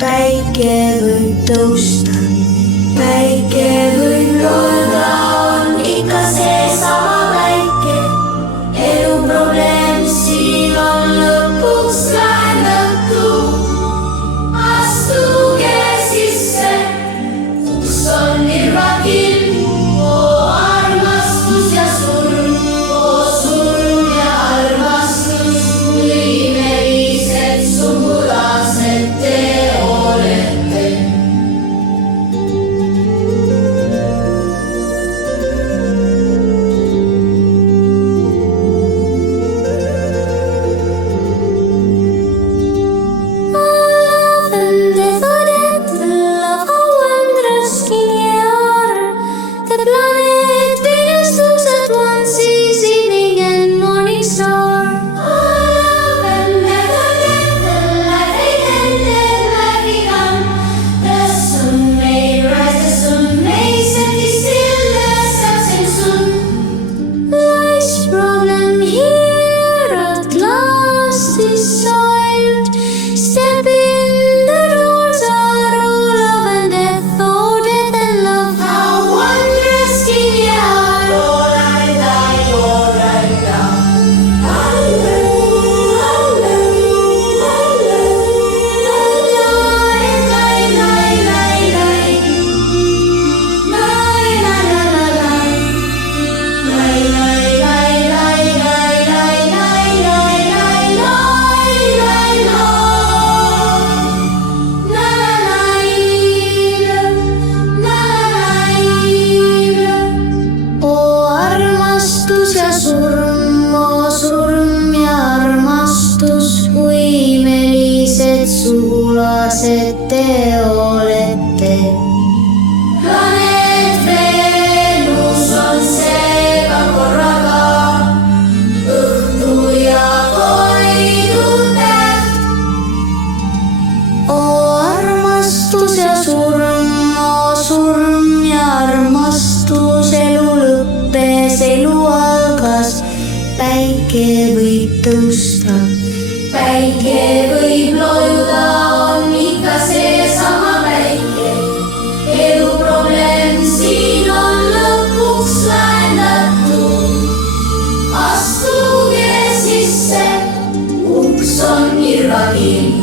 päike võib tõusta, päike võib loota, on ikka seesama väike. Eluprobleem siin on lõpuks lahendatu. Astuge sisse, uks on nirvakill. Oo armastus ja surm, oo surm ja armastus, kui imelised sugulased te olete. Sugulased te olete. Planeet Venus on seega korraga õhtu ja koidud täht. Oo armastus ja surm ja armastus, elu lõppes, elu algas. Päike võib tõusta, päike võib lojuda, on ikka seesama väike. Eluprobleem siin on lõpuks lahendatud. Astuge sisse, uks on nirvakill.